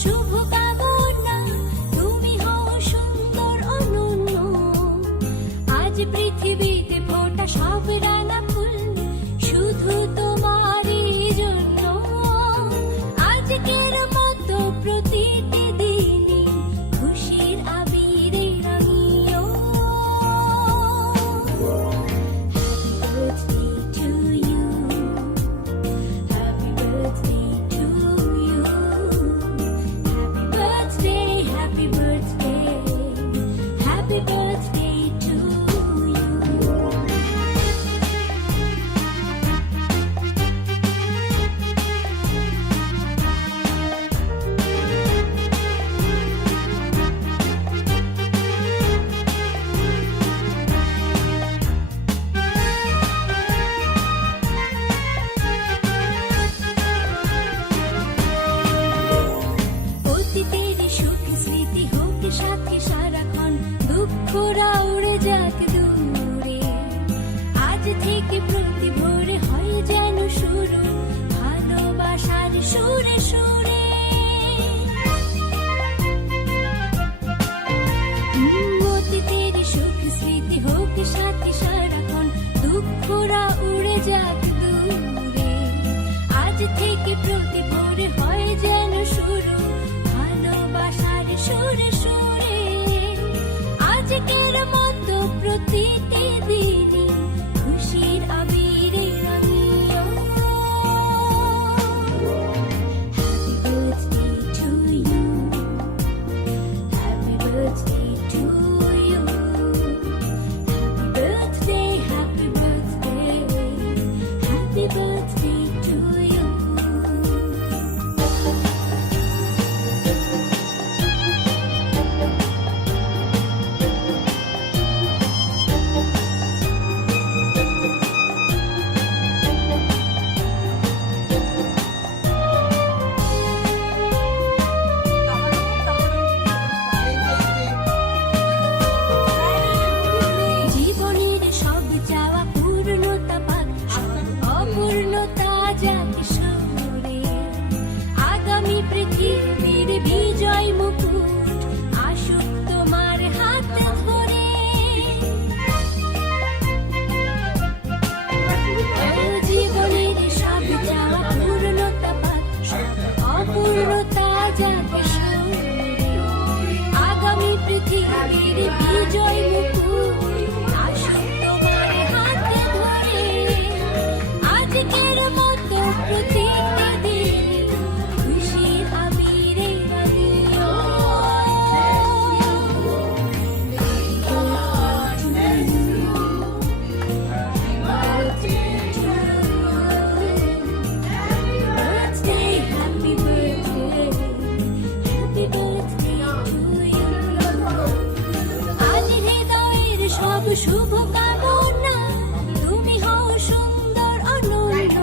শুভ কামনা, তুমি হও সুন্দর অনন্য। আজ পৃথিবীতে ফোটা সব রাঙা ফুল শুধু তোমারই জন্য। আজকের মতো প্রতিটি দিনই খুশির আবিরে রাঙিও। Happy birthday to you, happy birthday to you, অতীতের সুখ স্মৃতি হোক সাথে সারাক্ষণ, দুঃখরা উড়ে যাক দূরে। আজ থেকে প্রতি ভোরে হয় যেন শুরু ভালোবাসার সুরে সুরে। অতীতের সুখ স্মৃতি হোক সাথে সারাক্ষণ, দুঃখরা উড়ে যাক দূরে। আজ থেকে প্রতি ভোরে হয় যেন শুরু ভালোবাসার সুরে সুরে। আজকের মতো প্রতিটি দিনই খুশির আবিরে রাঙিও। Happy birthday to you, happy birthday to you, happy birthday, happy birthday to you. জীবনের সব চাওয়া পূর্ণতা পাক, অপূর্ণতা যাক সরে। আগামী পৃথিবীর বিজয় মুকুট আসুক তোমার হাত ধরে। জীবনের সব চাওয়া পূর্ণতা পাক, অপূর্ণতা যাক সরে। আগামী পৃথিবীর বিজয় মুকুট আসুক তোমার হাত ধরে। আজকের মতো প্রতিটি দিন খুশির আবিরে রাঙিও। Birthday, happy birthday, happy birthday to you. আজ হৃদয়ের সব শুভ কামনা, তুমি হও সুন্দর অনন্য।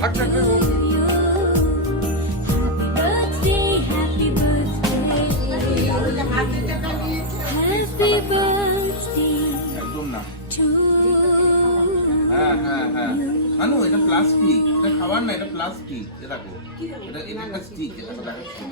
থাক থাক থাক। Happy birthday একদম না। to হ্যাঁ হ্যাঁ হ্যাঁ আনু, এটা প্লাস্টিক, এটা খাবার না, এটা প্লাস্টিক। এটা দেখো, এটা একটা স্টিক, এটা দেখাচ্ছি।